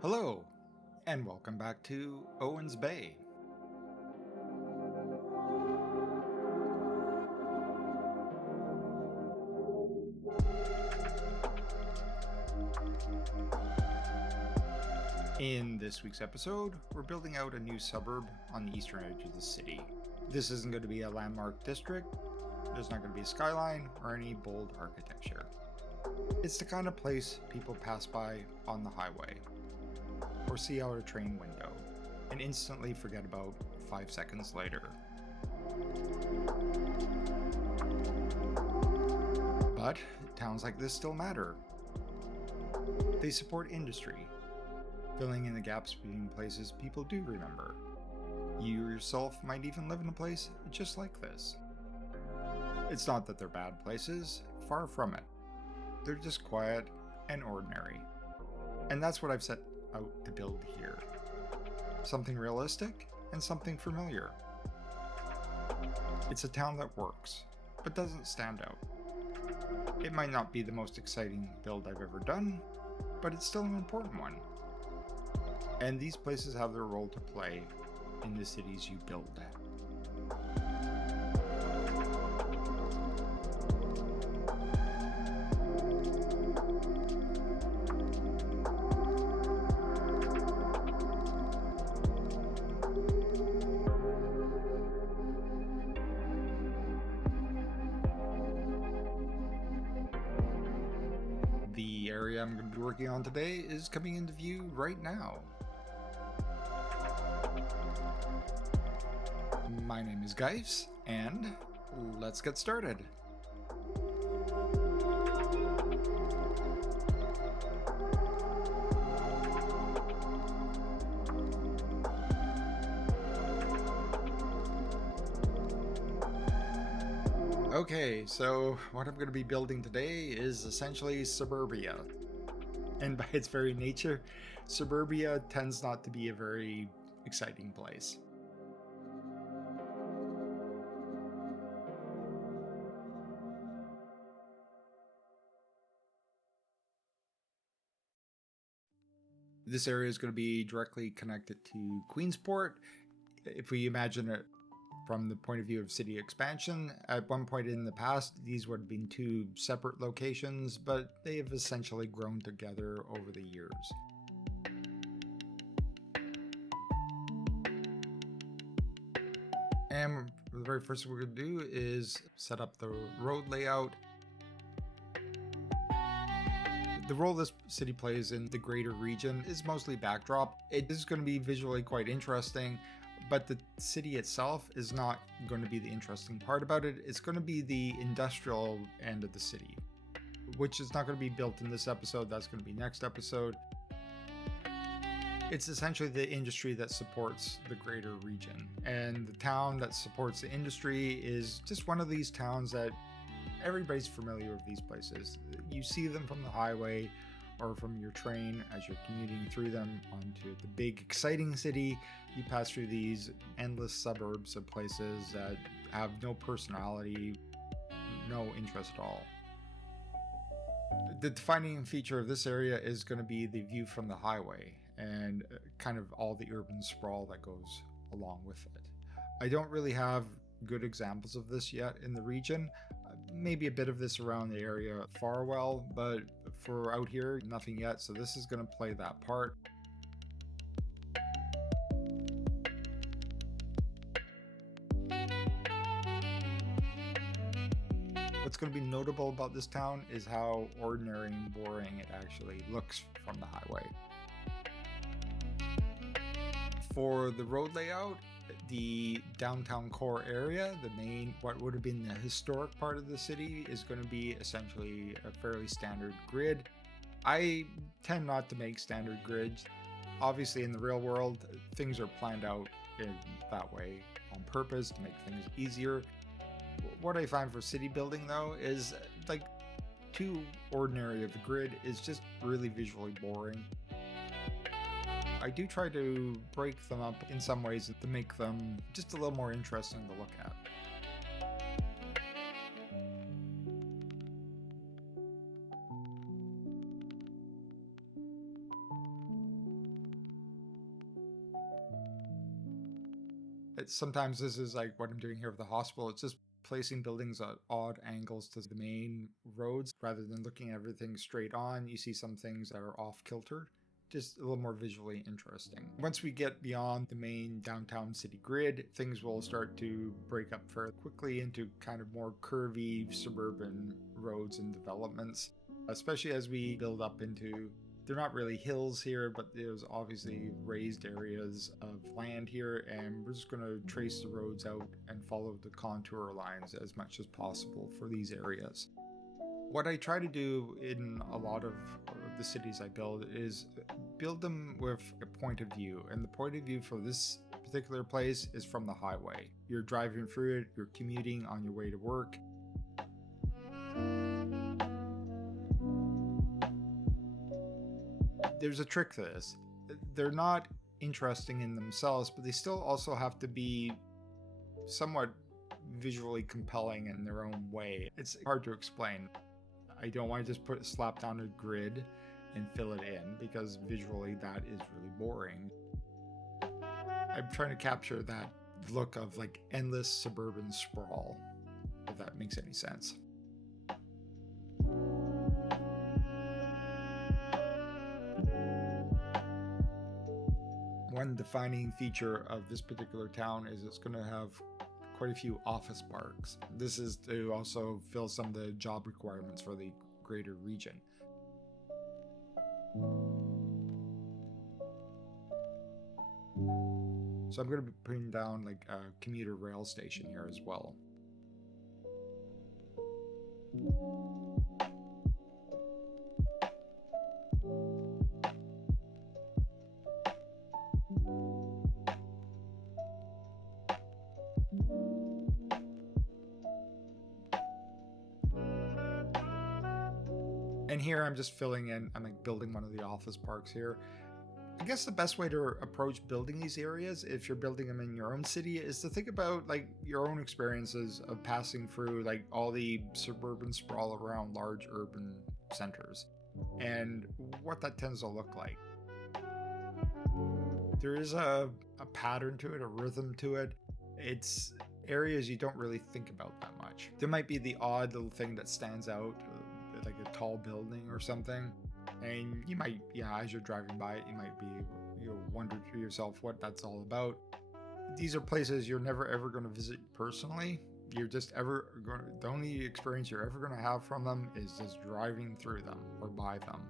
Hello, and welcome back to Owens Bay. In this week's episode, we're building out a new suburb on the eastern edge of the city. This isn't going to be a landmark district, there's not going to be a skyline or any bold architecture. It's the kind of place people pass by on the highway, or see out a train window, and instantly forget about 5 seconds later. But towns like this still matter. They support industry, filling in the gaps between places people do remember. You yourself might even live in a place just like this. It's not that they're bad places, far from it. They're just quiet and ordinary. And that's what I've set out to build here. Something realistic and something familiar. It's a town that works, but doesn't stand out. It might not be the most exciting build I've ever done, but it's still an important one. And these places have their role to play in the cities you build. The area I'm going to be working on today is coming into view right now. My name is Geifs, and let's get started. Okay, so what I'm going to be building today is essentially suburbia. And by its very nature, suburbia tends not to be a very exciting place. This area is going to be directly connected to Queensport. If we imagine it from the point of view of city expansion, at one point in the past, these would have been two separate locations, but they have essentially grown together over the years. And the very first thing we're going to do is set up the road layout. The role this city plays in the greater region is mostly backdrop. It is going to be visually quite interesting, but the city itself is not going to be the interesting part about it. It's going to be the industrial end of the city, which is not going to be built in this episode. That's going to be next episode. It's essentially the industry that supports the greater region. And the town that supports the industry is just one of these towns that everybody's familiar with these places. You see them from the highway or from your train as you're commuting through them onto the big, exciting city. You pass through these endless suburbs of places that have no personality, no interest at all. The defining feature of this area is going to be the view from the highway and kind of all the urban sprawl that goes along with it. I don't really have good examples of this yet in the region. Maybe a bit of this around the area Farwell, but for out here, nothing yet. So this is going to play that part. What's going to be notable about this town is how ordinary and boring it actually looks from the highway. For the road layout, the downtown core area, the main, what would have been the historic part of the city, is going to be essentially a fairly standard grid. I tend not to make standard grids. Obviously, in the real world, things are planned out in that way on purpose to make things easier. What I find for city building, though, is like too ordinary of a grid is just really visually boring. I do try to break them up in some ways to make them just a little more interesting to look at. Sometimes this is like what I'm doing here with the hospital. It's just placing buildings at odd angles to the main roads rather than looking at everything straight on. You see some things that are off kilter, just a little more visually interesting. Once we get beyond the main downtown city grid, things will start to break up fairly quickly into kind of more curvy suburban roads and developments, especially as we build up into, they're not really hills here, but there's obviously raised areas of land here, and we're just going to trace the roads out and follow the contour lines as much as possible for these areas. What I try to do in a lot of the cities I build is build them with a point of view, and the point of view for this particular place is from the highway. You're driving through it, you're commuting on your way to work. There's a trick to this. They're not interesting in themselves, but they still also have to be somewhat visually compelling in their own way. It's hard to explain. I don't want to just slap down a grid and fill it in, because visually that is really boring. I'm trying to capture that look of like endless suburban sprawl, if that makes any sense. One defining feature of this particular town is it's going to have quite a few office parks. This is to also fill some of the job requirements for the greater region. So I'm going to be putting down like a commuter rail station here as well. And here I'm just filling in, I'm like building one of the office parks here. I guess the best way to approach building these areas, if you're building them in your own city, is to think about like your own experiences of passing through like all the suburban sprawl around large urban centers and what that tends to look like. There is a pattern to it, a rhythm to it. It's areas you don't really think about that much. There might be the odd little thing that stands out, like a tall building or something, and you might, as you're driving by it, you'll wonder to yourself what that's all about. These are places you're never ever going to visit personally. The only experience you're ever going to have from them is just driving through them or by them.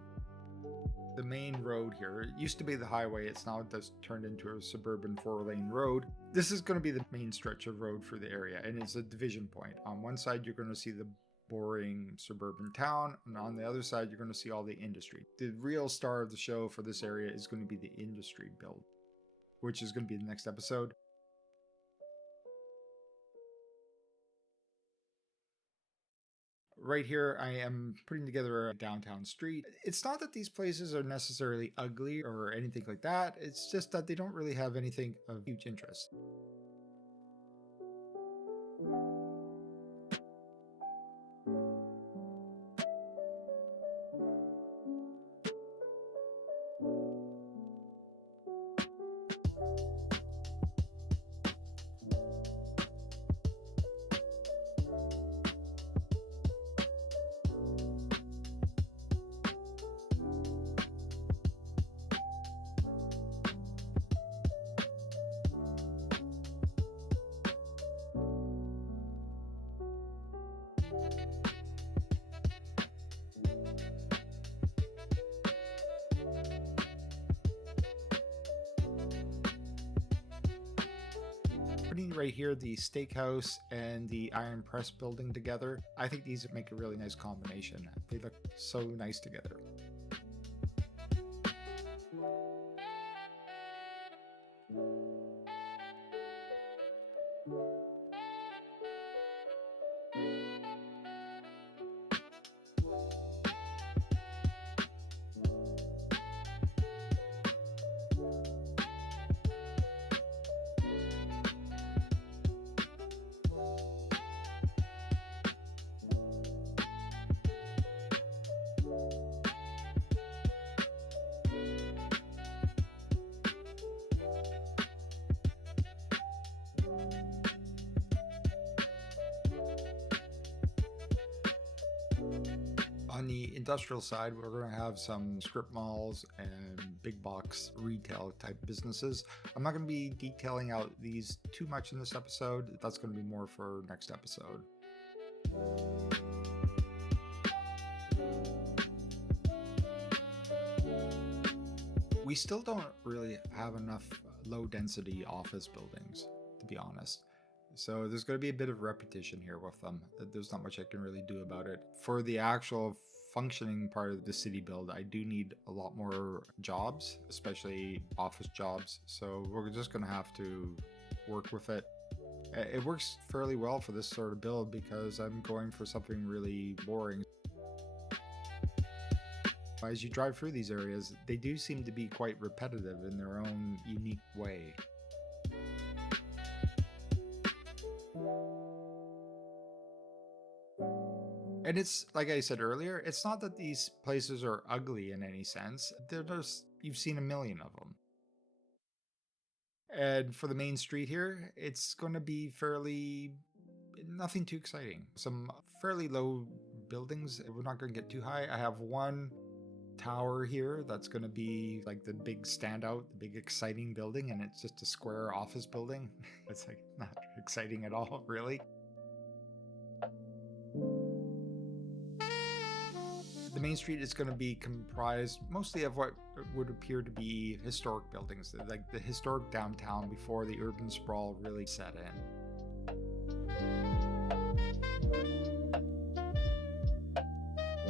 The main road here, it used to be the highway, it's now just turned into a suburban 4-lane road. This is going to be the main stretch of road for the area, and it's a division point. On one side you're going to see the boring suburban town, and on the other side you're going to see all the industry. The real star of the show for this area is going to be the industry build, which is going to be the next episode. Right here I am putting together a downtown street. It's not that these places are necessarily ugly or anything like that, it's just that they don't really have anything of huge interest. Right here, the steakhouse and the iron press building together, I think these make a really nice combination. They look so nice together. On the industrial side, we're going to have some strip malls and big box retail type businesses. I'm not going to be detailing out these too much in this episode. That's going to be more for next episode. We still don't really have enough low density office buildings, to be honest. So there's going to be a bit of repetition here with them. There's not much I can really do about it. For the actual functioning part of the city build, I do need a lot more jobs, especially office jobs. So we're just going to have to work with it. It works fairly well for this sort of build because I'm going for something really boring. As you drive through these areas, they do seem to be quite repetitive in their own unique way. And it's, like I said earlier, it's not that these places are ugly in any sense. They're just, you've seen a million of them. And for the main street here, it's going to be nothing too exciting. Some fairly low buildings. We're not going to get too high. I have one tower here that's going to be like the big standout, the big exciting building, and it's just a square office building. It's like not exciting at all, really. The main street is going to be comprised mostly of what would appear to be historic buildings, like the historic downtown before the urban sprawl really set in.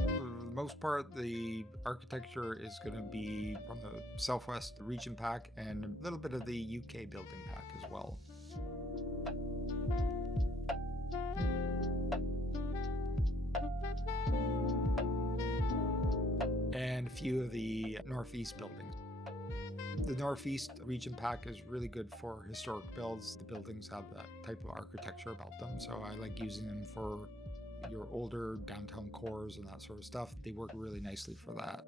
For the most part, the architecture is going to be from the Southwest region pack and a little bit of the UK building pack as well. And a few of the Northeast buildings. The Northeast region pack is really good for historic builds. The buildings have that type of architecture about them, so I like using them for your older downtown cores and that sort of stuff. They work really nicely for that.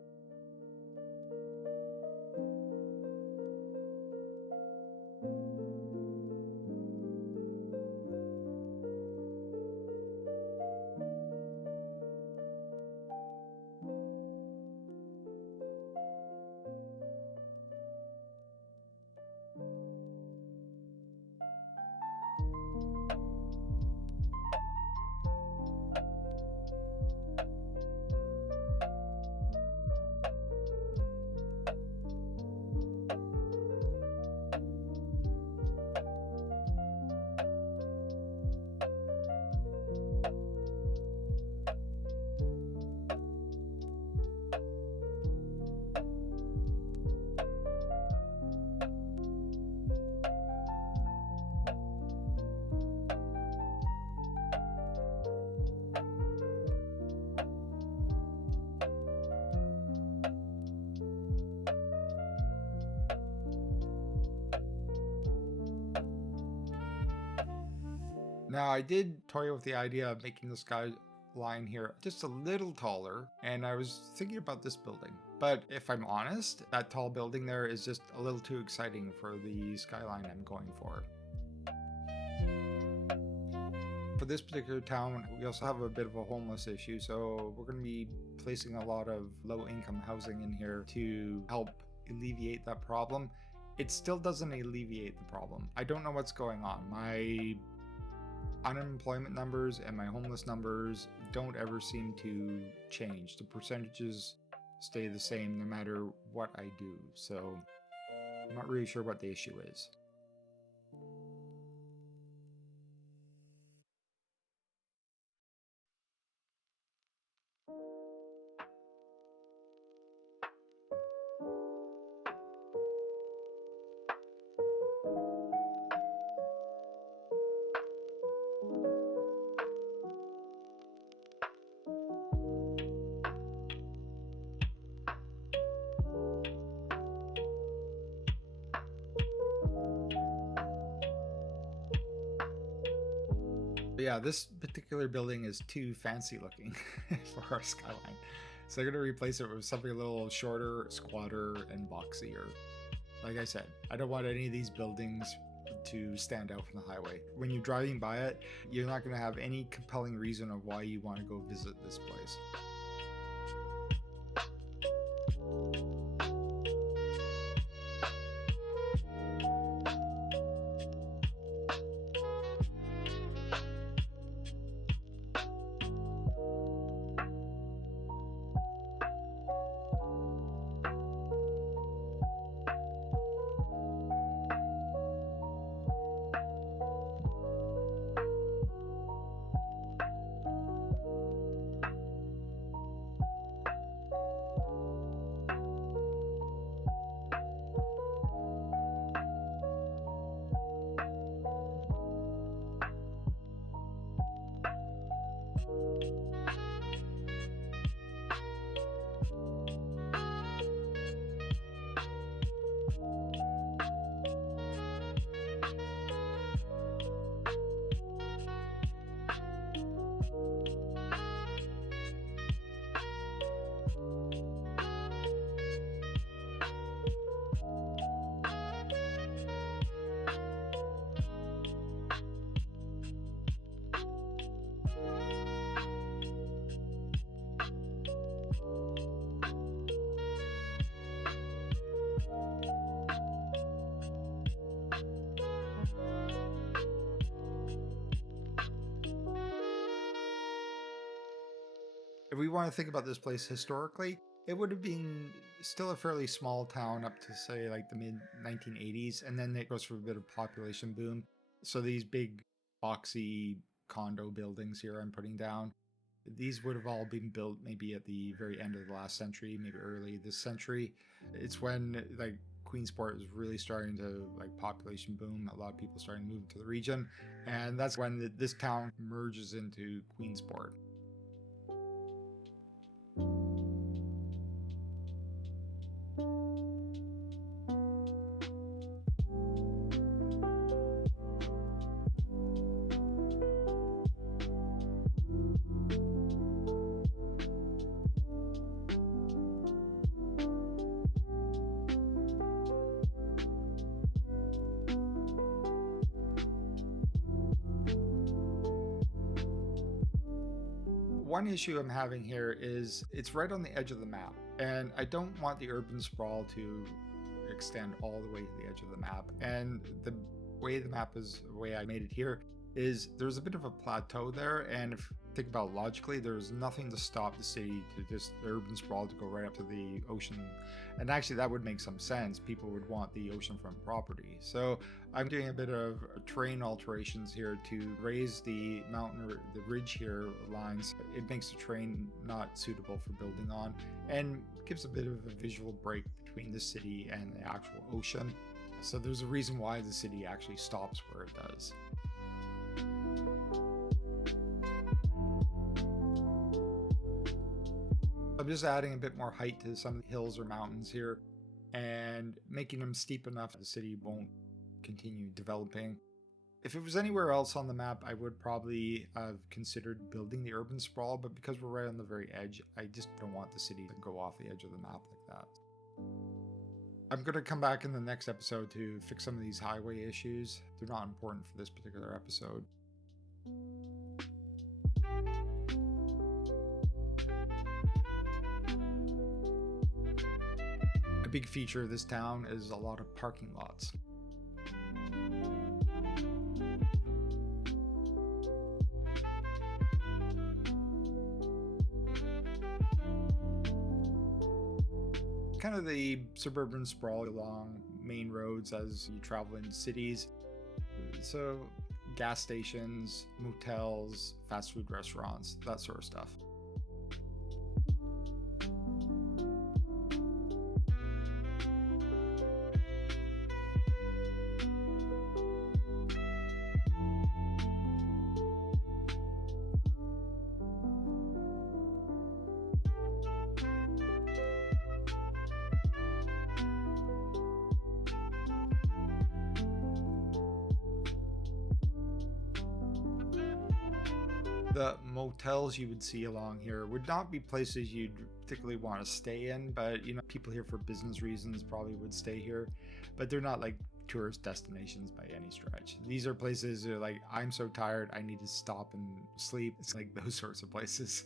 Now, I did toy with the idea of making the skyline here just a little taller, and I was thinking about this building. But if I'm honest, that tall building there is just a little too exciting for the skyline I'm going for. For this particular town, we also have a bit of a homeless issue, so we're going to be placing a lot of low-income housing in here to help alleviate that problem. It still doesn't alleviate the problem. I don't know what's going on. My unemployment numbers and my homeless numbers don't ever seem to change. The percentages stay the same no matter what I do, so I'm not really sure what the issue is. But yeah, this particular building is too fancy looking for our skyline. So they're going to replace it with something a little shorter, squatter, and boxier. Like I said, I don't want any of these buildings to stand out from the highway. When you're driving by it, you're not going to have any compelling reason of why you want to go visit this place. If we want to think about this place historically, it would have been still a fairly small town up to say like the mid 1980s, and then it goes through a bit of population boom. So these big boxy condo buildings here I'm putting down, these would have all been built maybe at the very end of the last century, maybe early this century. It's when like Queensport is really starting to like population boom. A lot of people starting to move to the region, and that's when this town merges into Queensport. One issue I'm having here is it's right on the edge of the map, and I don't want the urban sprawl to extend all the way to the edge of the map. And the way the map is, the way I made it here, is there's a bit of a plateau there, and if you think about it logically, there's nothing to stop the city to just the urban sprawl to go right up to the ocean. And actually that would make some sense. People would want the oceanfront property. So I'm doing a bit of terrain alterations here to raise the mountain or the ridge here lines. It makes the terrain not suitable for building on and gives a bit of a visual break between the city and the actual ocean. So there's a reason why the city actually stops where it does. I'm just adding a bit more height to some of the hills or mountains here and making them steep enough the city won't continue developing. If it was anywhere else on the map, I would probably have considered building the urban sprawl, but because we're right on the very edge, I just don't want the city to go off the edge of the map like that. I'm going to come back in the next episode to fix some of these highway issues. They're not important for this particular episode. A big feature of this town is a lot of parking lots. Kind of the suburban sprawl along main roads as you travel into cities. So gas stations, motels, fast food restaurants, that sort of stuff. The motels you would see along here would not be places you'd particularly want to stay in, but people here for business reasons probably would stay here, but they're not like tourist destinations by any stretch. These are places that are like, I'm so tired, I need to stop and sleep. It's like those sorts of places.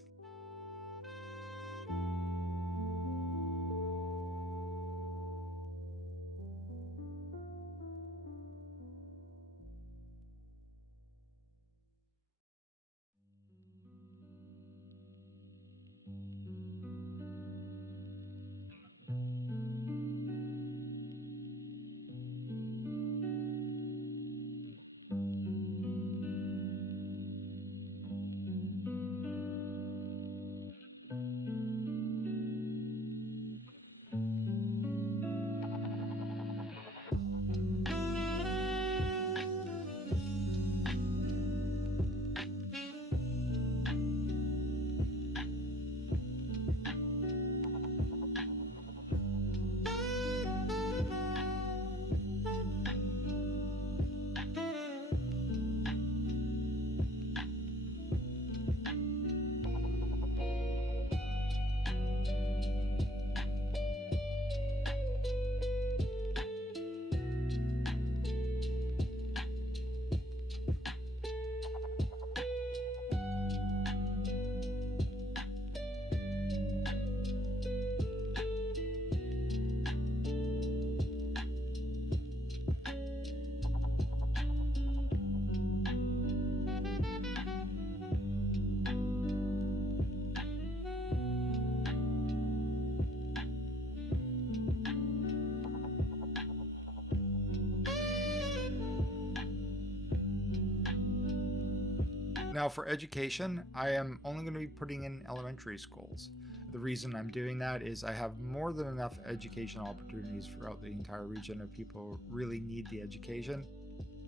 Now for education, I am only going to be putting in elementary schools. The reason I'm doing that is I have more than enough education opportunities throughout the entire region if people really need the education.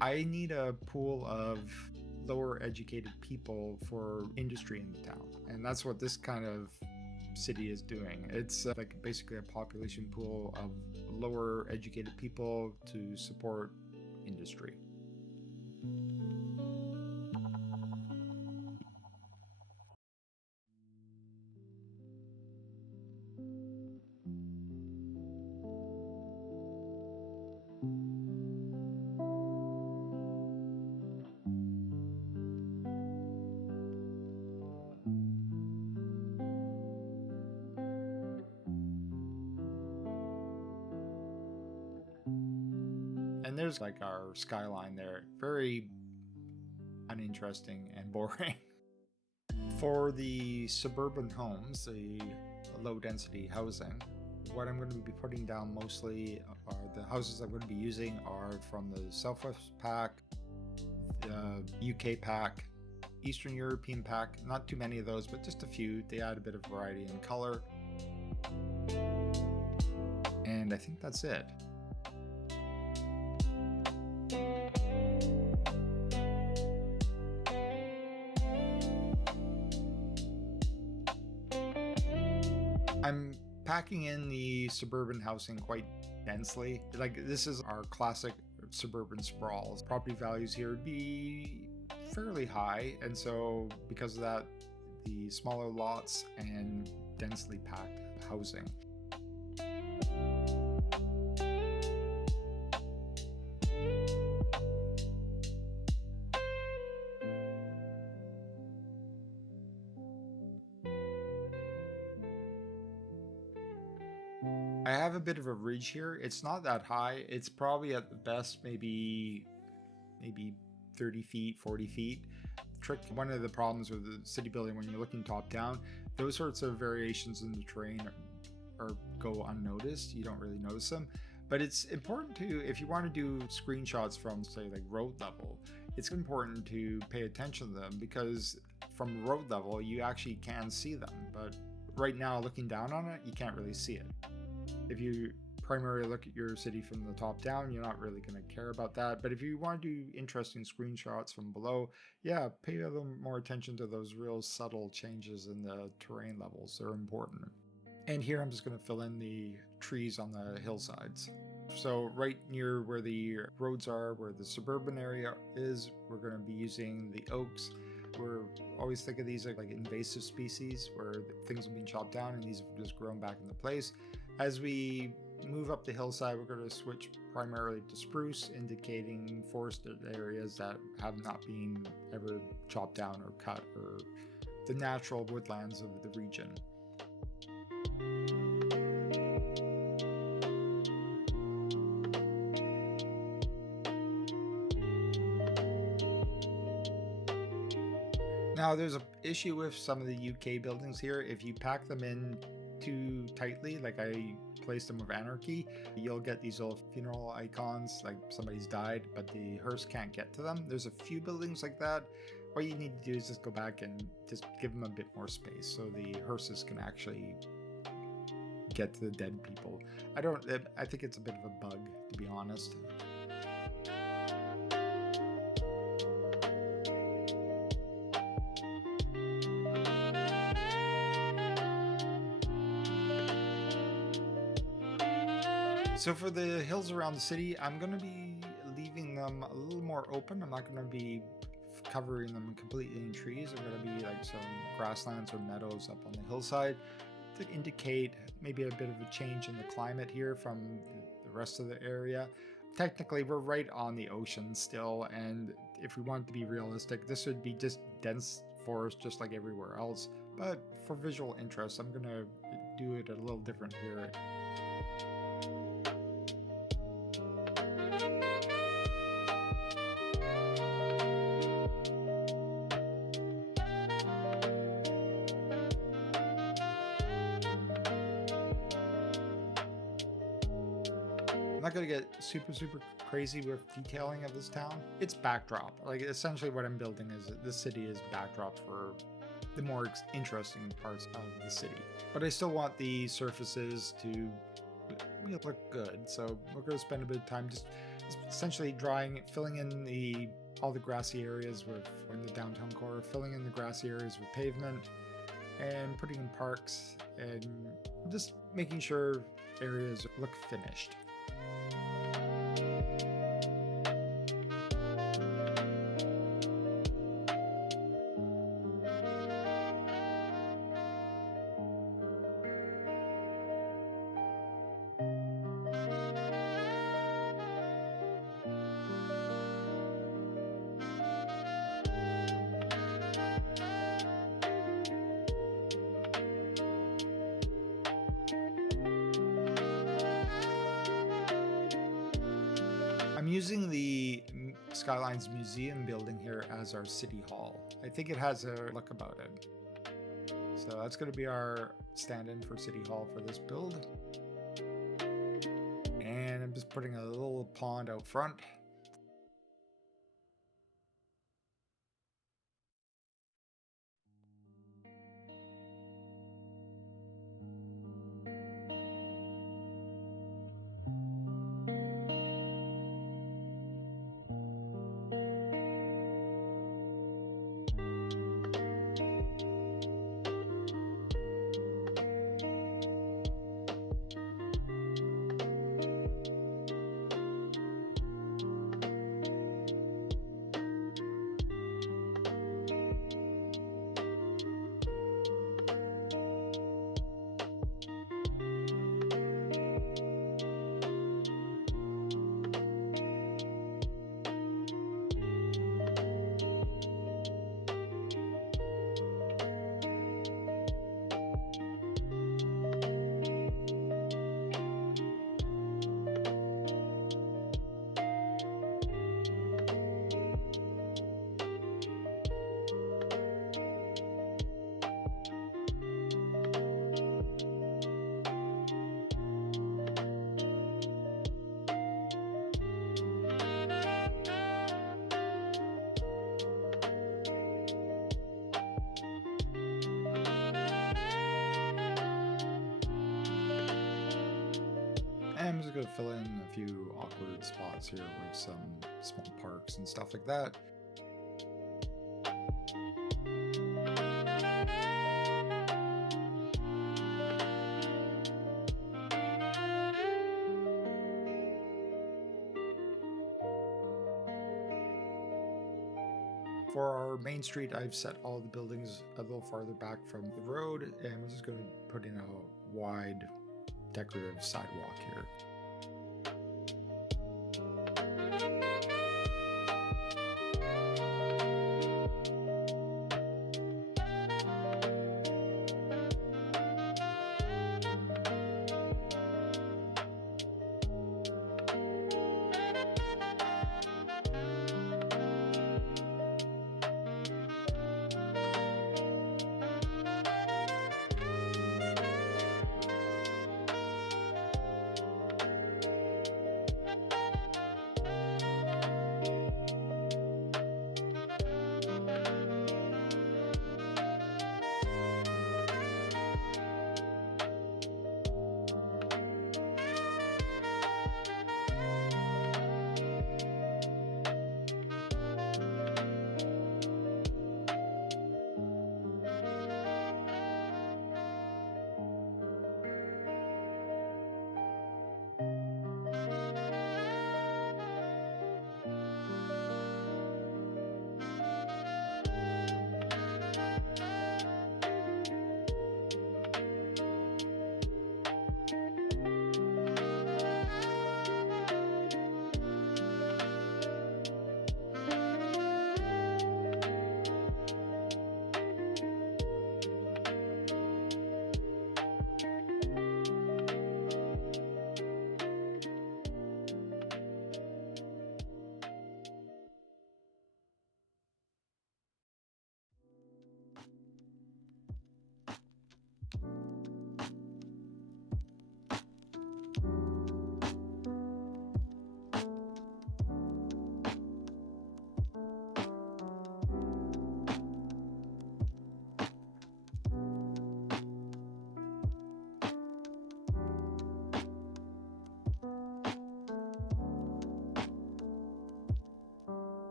I need a pool of lower educated people for industry in the town. And that's what this kind of city is doing. It's like basically a population pool of lower educated people to support industry. And there's like our skyline there. Very uninteresting and boring. For the suburban homes, the low density housing, what I'm going to be putting down mostly are the houses I'm going to be using are from the Southwest Pack, the UK Pack, Eastern European Pack. Not too many of those, but just a few. They add a bit of variety in color. And I think that's it. I'm packing in the suburban housing quite densely. Like, this is our classic suburban sprawls. Property values here would be fairly high, and so because of that, the smaller lots and densely packed housing. I have a bit of a ridge here. It's not that high. It's probably at the best maybe 30 feet, 40 feet. One of the problems with the city building when you're looking top down, those sorts of variations in the terrain go unnoticed. You don't really notice them. But it's important to, if you want to do screenshots from, say, like road level, it's important to pay attention to them, because from road level you actually can see them. But right now, looking down on it, you can't really see it. If you primarily look at your city from the top down, you're not really going to care about that. But if you want to do interesting screenshots from below, yeah, pay a little more attention to those real subtle changes in the terrain levels. They're important. And here I'm just going to fill in the trees on the hillsides. So right near where the roads are, where the suburban area is, we're going to be using the oaks. We're always think of these like invasive species where things have been chopped down and these have just grown back into place. As we move up the hillside, we're going to switch primarily to spruce, indicating forested areas that have not been ever chopped down or cut, or the natural woodlands of the region. Now, there's an issue with some of the UK buildings here. If you pack them in too tightly, like I placed them with Anarchy, you'll get these little funeral icons, like somebody's died, but the hearse can't get to them. There's a few buildings like that. What you need to do is just go back and just give them a bit more space so the hearses can actually get to the dead people. I think it's a bit of a bug, to be honest. So for the hills around the city, I'm going to be leaving them a little more open. I'm not going to be covering them completely in trees. I'm going to be like some grasslands or meadows up on the hillside to indicate maybe a bit of a change in the climate here from the rest of the area. Technically, we're right on the ocean still, and if we want to be realistic, this would be just dense forest just like everywhere else. But for visual interest, I'm going to do it a little different here. not going to get super crazy with detailing of this town. It's backdrop. Like, essentially what I'm building is the city is backdrop for the more interesting parts of the city. But I still want the surfaces to look good. So we're going to spend a bit of time just essentially filling in all the grassy areas in the downtown core, filling in the grassy areas with pavement, and putting in parks, and just making sure areas look finished. I'm using the Skylines Museum building here as our city hall. I think it has a look about it. So that's going to be our stand-in for city hall for this build. And I'm just putting a little pond out front. I'm just going to fill in a few awkward spots here with some small parks and stuff like that. For our main street, I've set all the buildings a little farther back from the road, and we're just going to put in a wide decorative sidewalk here.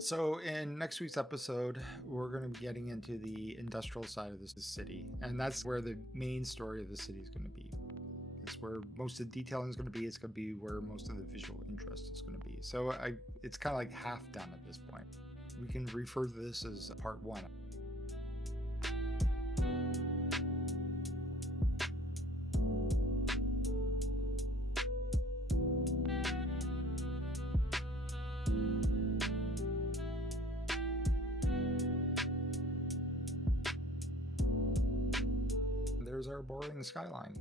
So in next week's episode, we're going to be getting into the industrial side of this city, and that's where the main story of the city is going to be. It's where most of the detailing is going to be. It's going to be where most of the visual interest is going to be. So it's kind of like half done at this point. We can refer to this as part 1. There's our boring skyline.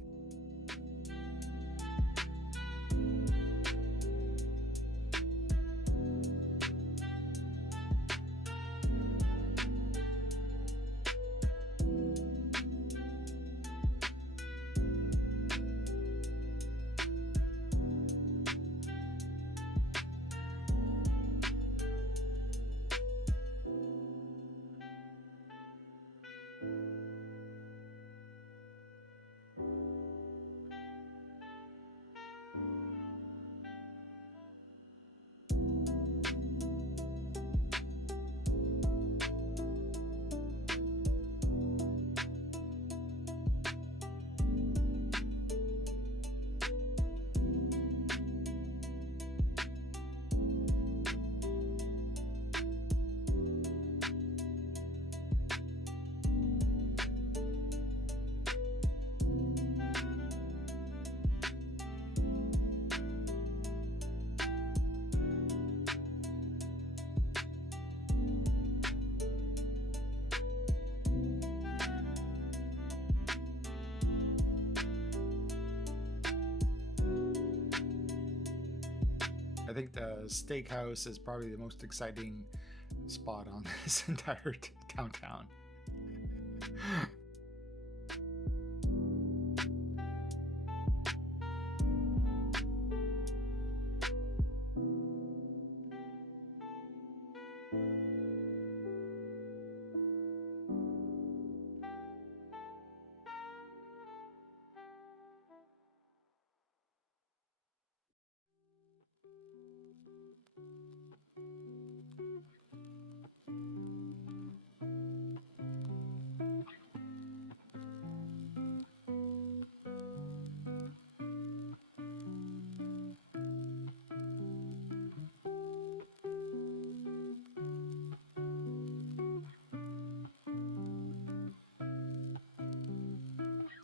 I think the steakhouse is probably the most exciting spot on this entire downtown.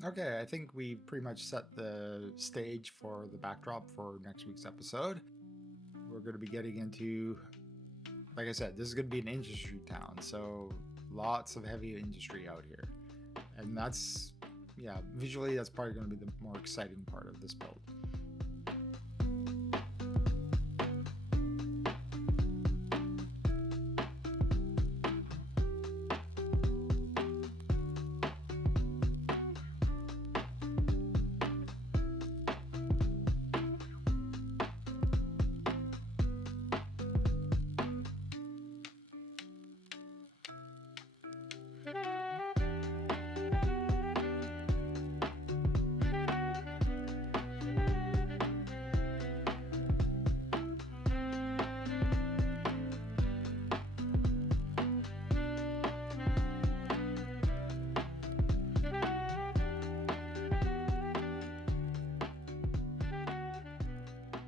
Okay, I think we pretty much set the stage for the backdrop for next week's episode. We're going to be getting into, like I said, this is going to be an industry town, so lots of heavy industry out here. And that's, yeah, visually that's probably going to be the more exciting part of this build.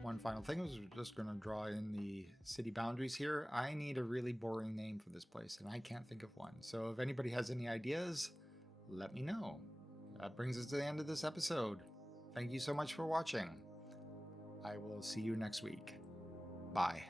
One final thing is we're just going to draw in the city boundaries here. I need a really boring name for this place, and I can't think of one. So if anybody has any ideas, let me know. That brings us to the end of this episode. Thank you so much for watching. I will see you next week. Bye.